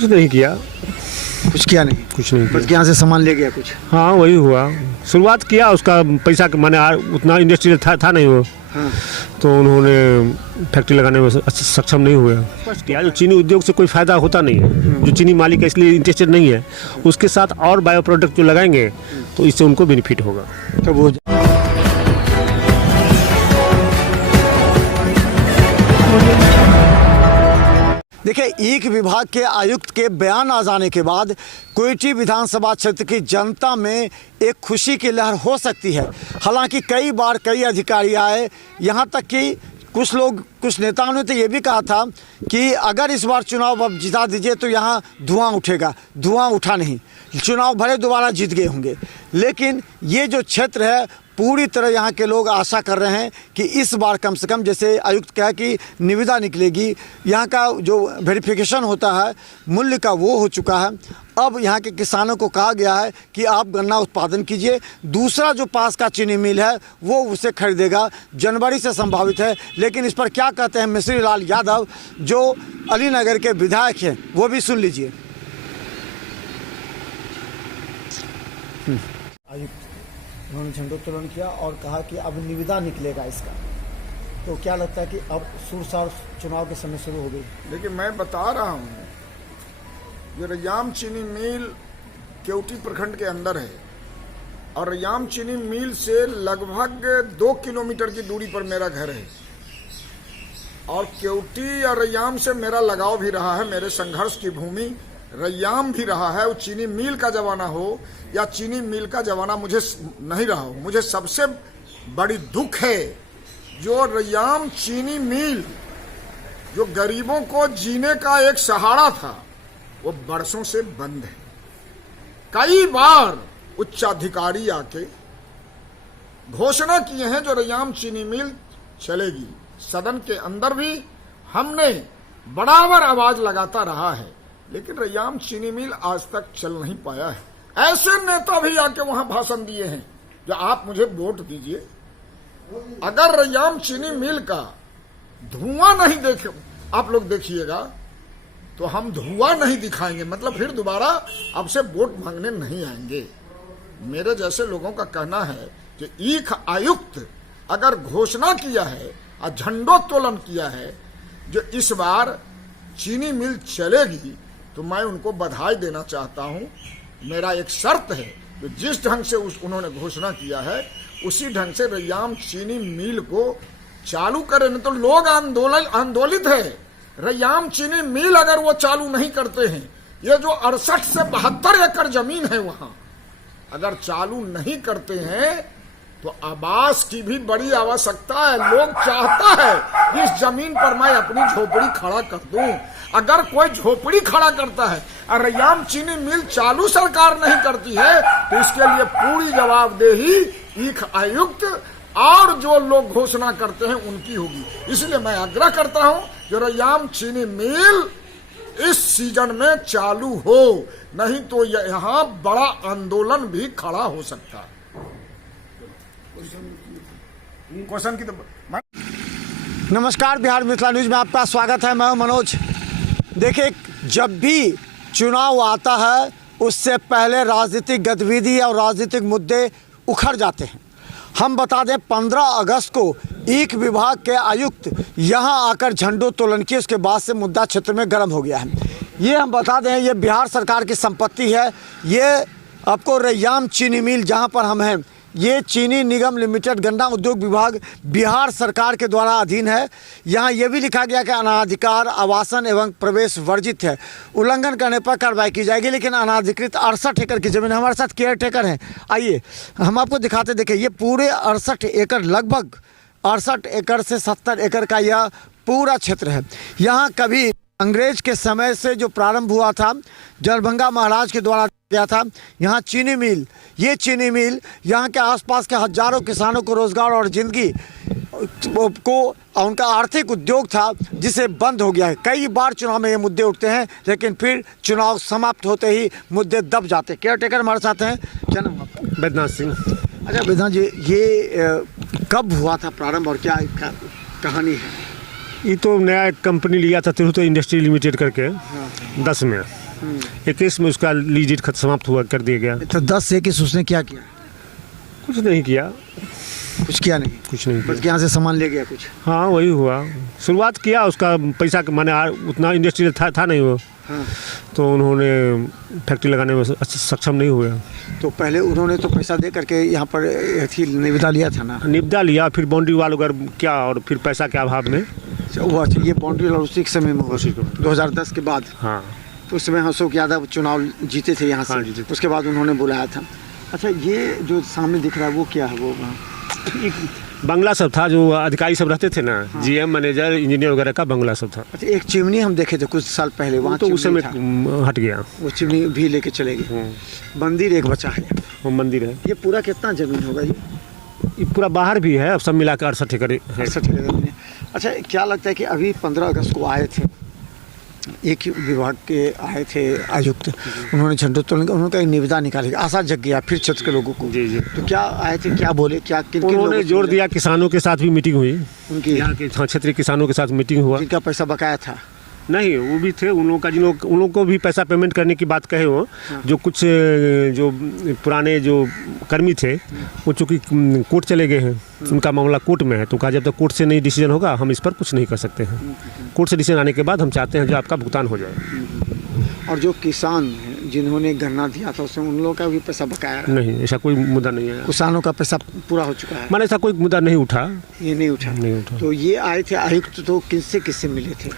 कुछ नहीं किया, कुछ किया नहीं, कुछ नहीं बल्कि किया। यहाँ से सामान ले गया कुछ। हाँ वही हुआ, शुरुआत किया, उसका पैसा माने उतना इंडस्ट्रियल था नहीं वो, हाँ। तो उन्होंने फैक्ट्री लगाने में सक्षम नहीं हुए। किया जो चीनी उद्योग से कोई फ़ायदा होता नहीं है, जो चीनी मालिक है इसलिए इंटरेस्टेड नहीं है, उसके साथ और बायो प्रोडक्ट जो लगाएंगे तो इससे उनको बेनिफिट होगा। तो वो देखिए, एक विभाग के आयुक्त के बयान आ जाने के बाद कुएटी विधानसभा क्षेत्र की जनता में एक खुशी की लहर हो सकती है। हालांकि कई बार कई अधिकारी आए, यहाँ तक कि कुछ नेताओं ने तो ये भी कहा था कि अगर इस बार चुनाव अब जिता दीजिए तो यहाँ धुआं उठेगा। धुआं उठा नहीं, चुनाव भले दोबारा जीत गए होंगे, लेकिन ये जो क्षेत्र है पूरी तरह यहाँ के लोग आशा कर रहे हैं कि इस बार कम से कम, जैसे आयुक्त कहा कि निविदा निकलेगी, यहाँ का जो वेरिफिकेशन होता है मूल्य का वो हो चुका है। अब यहाँ के किसानों को कहा गया है कि आप गन्ना उत्पादन कीजिए, दूसरा जो पास का चीनी मिल है वो उसे खरीदेगा, जनवरी से संभावित है। लेकिन इस पर क्या कहते हैं मिश्री लाल यादव जो अलीनगर के विधायक हैं, वो भी सुन लीजिए। आयुक्त उन्होंने झंडोत्तोलन किया और कहा कि अब निविदा निकलेगा इसका, तो क्या लगता है कि अब सुरसार चुनाव के समय शुरू हो गई? देखिए, मैं बता रहा हूँ, ये रैयाम चीनी मिल केवटी प्रखंड के अंदर है और रैयाम चीनी मिल से लगभग 2 किलोमीटर की दूरी पर मेरा घर है और केवटी और रैयाम से मेरा लगाव भी रहा है। मेरे संघर्ष की भूमि रैयाम भी रहा है। वो चीनी मिल का जमाना हो या चीनी मिल का जमाना मुझे नहीं रहा हो, मुझे सबसे बड़ी दुख है जो रैयाम चीनी मिल जो गरीबों को जीने का एक सहारा था वो बरसों से बंद है। कई बार उच्चाधिकारी आके घोषणा किए हैं जो रैयाम चीनी मिल चलेगी, सदन के अंदर भी हमने बराबर आवाज लगाता रहा है, लेकिन रैयाम चीनी मिल आज तक चल नहीं पाया है। ऐसे नेता भी आके वहां भाषण दिए हैं जो आप मुझे वोट दीजिए, अगर रैयाम चीनी मिल का धुआं नहीं देखे आप लोग देखिएगा तो हम धुआं नहीं दिखाएंगे, मतलब फिर दोबारा आपसे वोट मांगने नहीं आएंगे। मेरे जैसे लोगों का कहना है कि ईख आयुक्त अगर घोषणा किया है और झंडोत्तोलन किया है जो इस बार चीनी मिल चलेगी, तो मैं उनको बधाई देना चाहता हूं। मेरा एक शर्त है कि जिस ढंग से उन्होंने घोषणा किया है उसी ढंग से रैयाम चीनी मिल को चालू करें, नहीं तो लोग आंदोलित है। रैयाम चीनी मिल अगर वो चालू नहीं करते हैं, ये जो 68 से 72 एकड़ जमीन है वहां अगर चालू नहीं करते हैं तो आवास की भी बड़ी आवश्यकता है। लोग चाहता है कि इस जमीन पर मैं अपनी झोपड़ी खड़ा कर दूं। अगर कोई झोपड़ी खड़ा करता है और रैयाम चीनी मिल चालू सरकार नहीं करती है तो इसके लिए पूरी जवाबदेही ईख आयुक्त और जो लोग घोषणा करते हैं उनकी होगी। इसलिए मैं आग्रह करता हूं कि रैयाम चीनी मिल इस सीजन में चालू हो, नहीं तो यहाँ बड़ा आंदोलन भी खड़ा हो सकता है। क्वेश्चन की तो नमस्कार, बिहार मिथिला न्यूज में आपका स्वागत है। मैं हूं मनोज। देखिए, जब भी चुनाव आता है उससे पहले राजनीतिक गतिविधि और राजनीतिक मुद्दे उखड़ जाते हैं। हम बता दें 15 अगस्त को एक विभाग के आयुक्त यहां आकर झंडोत्तोलन किए, उसके बाद से मुद्दा क्षेत्र में गर्म हो गया है। ये हम बता दें, ये बिहार सरकार की संपत्ति है। ये आपको रैयाम चीनी मिल जहां पर हम हैं, ये चीनी निगम लिमिटेड गन्ना उद्योग विभाग बिहार सरकार के द्वारा अधीन है। यहाँ ये भी लिखा गया कि अनाधिकार आवासन एवं प्रवेश वर्जित है, उल्लंघन करने पर कार्रवाई की जाएगी। लेकिन अनाधिकृत 68 एकड़ की जमीन, हमारे साथ केयर टेकर हैं, आइए हम आपको दिखाते। देखिए, ये पूरे 68 एकड़, लगभग 68 एकड़ से 70 एकड़ का यह पूरा क्षेत्र है। यहाँ कभी अंग्रेज के समय से जो प्रारंभ हुआ था, जलभंगा महाराज के द्वारा गया था, यहाँ चीनी मिल, ये चीनी मिल यहाँ के आसपास के हजारों किसानों को रोजगार और जिंदगी को उनका आर्थिक उद्योग था जिसे बंद हो गया है। कई बार चुनाव में ये मुद्दे उठते हैं, लेकिन फिर चुनाव समाप्त होते ही मुद्दे दब जाते। केयर टेकर हमारे साथ हैं, क्या नाम आपका? बैद्यनाथ सिंह। अच्छा बैद्यनाथ जी, ये कब हुआ था प्रारंभ और क्या कहानी है? ये तो नया एक कंपनी लिया था तिरुतो इंडस्ट्री लिमिटेड करके, 10 में। 21 में उसका लीज डीड समाप्त हुआ कर दिया गया। तो 10 से 21 उसने क्या किया? कुछ नहीं किया, कुछ किया नहीं, कुछ नहीं बस किया। यहाँ से सामान ले गया कुछ। हाँ वही हुआ, शुरुआत किया उसका पैसा माने उतना इंडस्ट्री था नहीं वो, हाँ। तो उन्होंने फैक्ट्री लगाने में सक्षम नहीं हुआ। तो पहले उन्होंने तो पैसा दे करके यहाँ पर थी निविदा लिया था ना, निविदा लिया, फिर बाउंड्री वाल वगैरह क्या, और फिर पैसा के अभाव में। वो अच्छा ये बाउंड्री वाल उसी के समय में हुआ, उसी को। 2010 के बाद। हाँ तो उस समय अशोक यादव चुनाव जीते थे यहाँ से। हाँ, जीते थे। उसके बाद उन्होंने बुलाया था। अच्छा ये जो सामने दिख रहा है वो क्या है? वो बंगला सब था, जो अधिकारी सब रहते थे ना, जीएम मैनेजर इंजीनियर वगैरह का बंगला सब था। अच्छा एक चिमनी हम देखे थे कुछ साल पहले, वहाँ तो उस समय चिमनी था। हट गया। वो चिमनी भी लेके चले गए। मंदिर एक बचा है। वो मंदिर है, ये पूरा कितना जमीन होगा ये? ये पूरा बाहर भी है, अब सब मिला कर 68 एकड़ है। 68 एकड़ जमीन है। अच्छा क्या लगता है कि अभी 15 अगस्त को आए थे, एक ही विभाग के आए थे आयुक्त, उन्होंने झंडोत्तोलन का उन्होंने निविदा निकाली, आशा जग गया फिर क्षेत्र के लोगों को। जी जी। तो क्या आए थे, क्या बोले, क्या किन उन्होंने जोर दिया, किसानों के साथ भी मीटिंग हुई, उनकी यहाँ के क्षेत्रीय किसानों के साथ मीटिंग हुआ। जिनका पैसा बकाया था? नहीं वो भी थे, उन लोगों का उन लोगों को भी पैसा पेमेंट करने की बात कहे वो, जो कुछ जो पुराने जो कर्मी थे वो चूँकि कोर्ट चले गए हैं, उनका मामला कोर्ट में है, तो कहा जब तक कोर्ट से नहीं डिसीजन होगा हम इस पर कुछ नहीं कर सकते हैं। कोर्ट से डिसीजन आने के बाद हम चाहते हैं जो आपका भुगतान हो जाए। और जो किसान हैं जिन्होंने गन्ना दिया था उसमें उन लोगों का भी पैसा बकाया है? नहीं ऐसा कोई मुद्दा नहीं है, किसानों का पैसा पूरा हो चुका है? माने ऐसा कोई मुद्दा नहीं उठा। ये नहीं उठा? नहीं उठा। तो ये आए थे आयुक्त, तो किससे किससे मिले थे?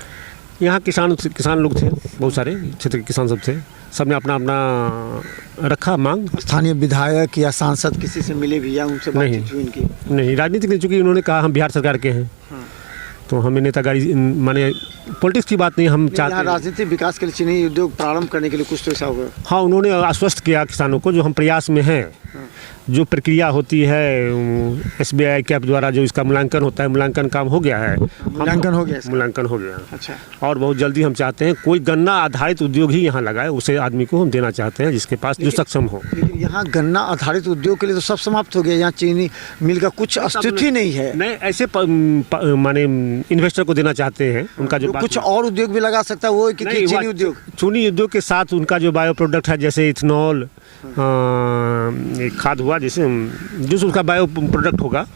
यहाँ किसान लोग थे, बहुत सारे क्षेत्र के किसान सब थे, सबने अपना अपना रखा मांग। स्थानीय विधायक या सांसद किसी से मिले भी या उनसे बातचीत हुई इनकी? नहीं, राजनीतिक नहीं, चूँकि उन्होंने कहा हम बिहार सरकार के हैं, तो हमें नेतागारी माने पॉलिटिक्स की बात नहीं, हम चाहते यहाँ हैं। राजनीतिक विकास के लिए चीनी उद्योग प्रारंभ करने के लिए कुछ तो ऐसा होगा? हाँ उन्होंने आश्वस्त किया किसानों को, जो हम प्रयास में हैं, जो प्रक्रिया होती है SBI कैप द्वारा जो इसका मूल्यांकन होता है, मूल्यांकन काम हो गया है। मूल्यांकन हो गया इसका? मूल्यांकन हो गया। अच्छा। और बहुत जल्दी हम चाहते हैं कोई गन्ना आधारित उद्योग ही यहाँ लगाए, उसे आदमी को हम देना चाहते हैं जिसके पास जो सक्षम हो। लेकिन यहाँ गन्ना आधारित उद्योग के लिए तो सब समाप्त हो गया, यहाँ चीनी मिल का कुछ अस्तित्व ही नहीं है। नहीं ऐसे माने इन्वेस्टर को देना चाहते हैं, उनका जो कुछ और उद्योग भी लगा सकता है वो कि नहीं, चीनी उद्योग? चीनी उद्योग के साथ उनका जो बायो प्रोडक्ट है, जैसे इथेनॉल, एक खाद हुआ, जैसे जो उसका बायो प्रोडक्ट होगा,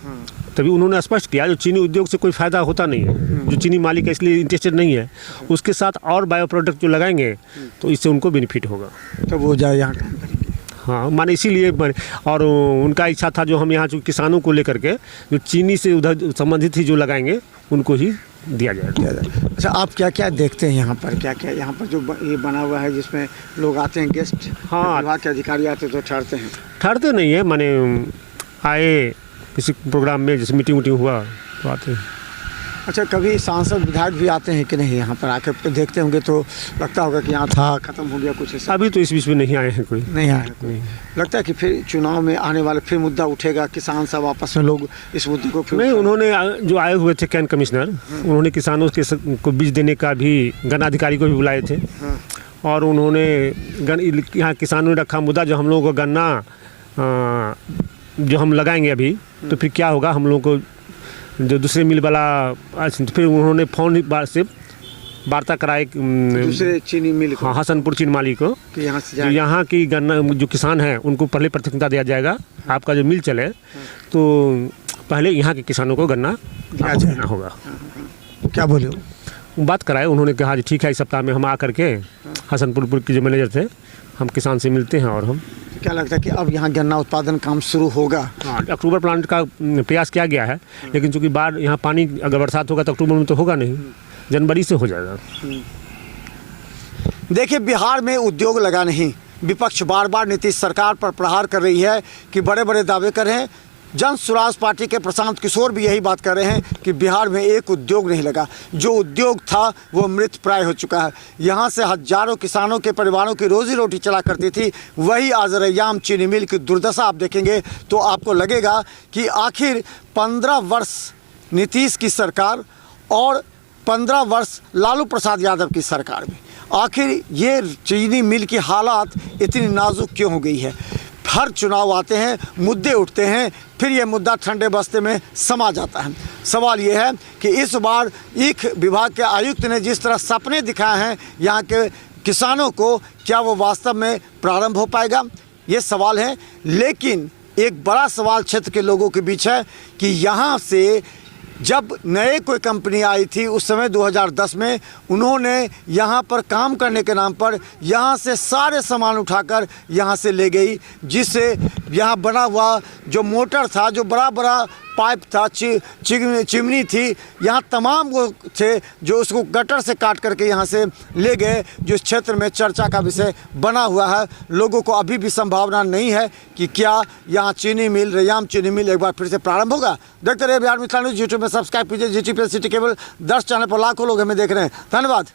तभी उन्होंने स्पष्ट किया जो चीनी उद्योग से कोई फायदा होता नहीं है, जो चीनी मालिक है इसलिए इंटरेस्टेड नहीं है, उसके साथ और बायो प्रोडक्ट जो लगाएंगे तो इससे उनको बेनिफिट होगा। तो वो जाए यहाँ काम करेंगे। हाँ माने इसीलिए और उनका इच्छा था जो हम यहाँ जो किसानों को लेकर के जो चीनी से उधर संबंधित ही जो लगाएंगे उनको ही दिया जाएगा। अच्छा आप क्या क्या देखते हैं यहाँ पर, क्या क्या यहाँ पर जो ये बना हुआ है जिसमें लोग आते हैं, गेस्ट? हाँ। विभाग के अधिकारी आते तो ठहरते हैं? ठहरते नहीं है, माने आए किसी प्रोग्राम में जैसे मीटिंग हुआ तो आते हैं। अच्छा कभी सांसद विधायक भी आते हैं कि नहीं? यहाँ पर आकर देखते होंगे तो लगता होगा कि यहाँ था, खत्म हो गया, कुछ ऐसा? अभी तो इस बीच में नहीं आए हैं कोई। नहीं आया कोई? लगता है कि फिर चुनाव में आने वाले फिर मुद्दा उठेगा, किसान सब आपस में लोग इस मुद्दे को फिर? नहीं, उन्होंने जो आए हुए थे कैन कमिश्नर, उन्होंने किसानों के को बीज देने का भी गन्ना अधिकारी को भी बुलाए थे, और उन्होंने यहाँ किसानों ने रखा मुद्दा जो हम लोगों को गन्ना जो हम लगाएंगे अभी तो फिर क्या होगा, हम लोगों को जो दूसरे मिल वाला, फिर उन्होंने फोन से वार्ता कराए दूसरे चीनी मिल को? हाँ, हसनपुर चीनी माली को, कि यहाँ से जो यहाँ की गन्ना जो किसान हैं उनको पहले प्राथमिकता दिया जाएगा, आपका जो मिल चले तो पहले यहाँ के किसानों को गन्ना देना होगा। क्या बोले? बात कराए, उन्होंने कहा ठीक है, इस सप्ताह में हम आकर के हसनपुर के जो मैनेजर थे हम किसान से मिलते हैं, और हम क्या लगता है कि अब यहाँ गन्ना उत्पादन काम शुरू होगा? हाँ, अक्टूबर प्लांट का प्रयास किया गया है, लेकिन चूंकि बाढ़ यहाँ पानी अगर बरसात होगा तो अक्टूबर में तो होगा नहीं, जनवरी से हो जाएगा। देखिए बिहार में उद्योग लगा नहीं, विपक्ष बार बार नीतीश सरकार पर प्रहार कर रही है कि बड़े बड़े दावे कर रहे हैं। जन स्वराज पार्टी के प्रशांत किशोर भी यही बात कर रहे हैं कि बिहार में एक उद्योग नहीं लगा, जो उद्योग था वो मृत प्राय हो चुका है। यहाँ से हजारों किसानों के परिवारों की रोजी रोटी चला करती थी, वही आज रैयाम चीनी मिल की दुर्दशा आप देखेंगे तो आपको लगेगा कि आखिर 15 वर्ष नीतीश की सरकार और 15 वर्ष लालू प्रसाद यादव की सरकार में आखिर ये चीनी मिल की हालात इतनी नाजुक क्यों हो गई है। हर चुनाव आते हैं, मुद्दे उठते हैं, फिर ये मुद्दा ठंडे बस्ते में समा जाता है। सवाल ये है कि इस बार एक विभाग के आयुक्त ने जिस तरह सपने दिखाए हैं यहाँ के किसानों को क्या वो वास्तव में प्रारंभ हो पाएगा, ये सवाल है। लेकिन एक बड़ा सवाल क्षेत्र के लोगों के बीच है कि यहाँ से जब नए कोई कंपनी आई थी उस समय 2010 में, उन्होंने यहाँ पर काम करने के नाम पर यहाँ से सारे सामान उठाकर यहाँ से ले गई, जिससे यहाँ बना हुआ जो मोटर था, जो बड़ा बड़ा पाइप था, चिमनी थी, यहाँ तमाम वो थे जो उसको गटर से काट करके यहाँ से ले गए, जो इस क्षेत्र में चर्चा का विषय बना हुआ है। लोगों को अभी भी संभावना नहीं है कि क्या यहाँ चीनी मिल, रैयाम चीनी मिल एक बार फिर से प्रारंभ होगा। देखते रहिए बिहार मिथिला न्यूज़। यूट्यूब में सब्सक्राइब कीजिए, GTPL सिटी केबल 10 चैनल पर लाखों लोग हमें देख रहे हैं। धन्यवाद।